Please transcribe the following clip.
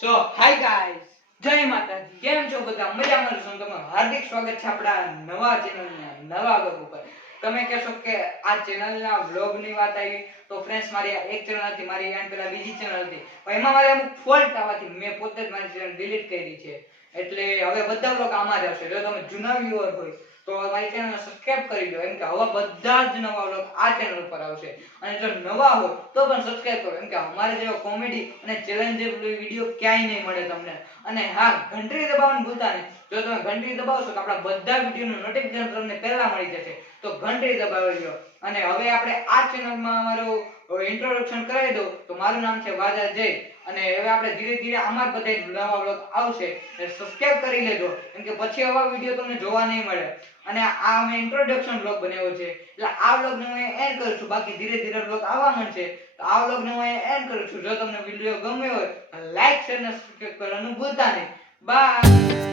સો hi guys જય માતાજી. કેમ છો બધા? મજામાં છો? તમારું હાર્દિક સ્વાગત છે આપણા નવા ચેનલના નવા બ્લોગ ઉપર. તમે કહેશો કે આ ચેનલના બ્લોગની વાત આવી, તો ફ્રેન્ડ્સ મારી આ એક ચેનલ હતી, મારી એમ પેલા બીજી ચેનલ હતી. પણ એમાં મારે અમુક ફોલ્ટ આવવાથી મેં પોતે જ મારી ચેનલ ડિલીટ કરી છે. એટલે હવે બધા લોકો આમાં જ આવશે. જો તમે જૂના વ્યુઅર હોય તો મારી ચેનલ સબસ્ક્રાઇબ કરી દો એમ કે હવે બધા જ નવા બ્લોગ આ ચેનલ ઉપર આવશે. અને જો નવા હોય તો પણ સબસ્ક્રાઇબ કરો. એમ કે અમારે જેવો કોમેડી અને ચેલેન્જેબલ વીડિયો ક્યાંય નહીં મળે તમને. અને હા, ઘંટડી દબાવવાનું ભૂલતા નહીં. જો તમે ઘંટડી દબાવશો તો આપણા બધા વિડીયોનું નોટિફિકેશન તમને પહેલા મળી જશે. તો ઘંટડી દબાવી લો અને હવે આપણે આ ચેનલમાં અમારું ઇન્ટ્રોડક્શન કરાવી દઉં. તો મારું નામ છે વાજા જય. અને હવે આપણે ધીરે ધીરે આમાં બધા નવા બ્લોગ આવશે. સબસ્ક્રાઇબ કરી લેજો. કેમ કે પછી આવા વીડિયો તમને જોવા નહીં મળે. અને આ અમે ઇન્ટ્રોડક્શન બ્લોગ બનાવ્યો છે. એટલે આ બ્લોગને હું એન્ડ કરું છું. બાકી ધીરે ધીરે બ્લોગ આવવા મળશે તો આ બ્લોગને હું એન્ડ કરું છું. જો તમને વીડિયો ગમ્યો હોય લાઈક શેર અને સબસ્ક્રાઇબ કરવાનું ભૂલતા નહીં. બાય